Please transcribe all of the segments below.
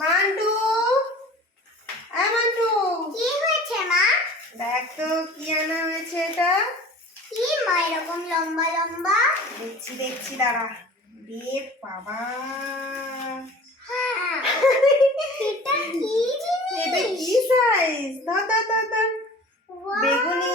Mantoux এ মান্ডু কি হয়েছে মা দেখ তো কি আনা হয়েছে এটা কি মা এরকম লম্বা লম্বা দেখছি দেখছি দাঁড়া দিয়ে বাবা এটা কি সাইজ দাদা দাদা বেগুনি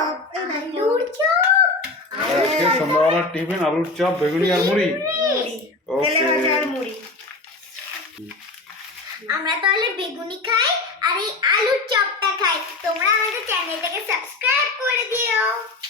के संभव वाला टिफिन आलू चाप बैगनी और मुरी ओके चले बाजार मुरी আমরা তাহলে বেগুনি খাই আর এই আলু চপটা খাই তোমরা আমাদের চ্যানেলটাকে সাবস্ক্রাইব করে দিও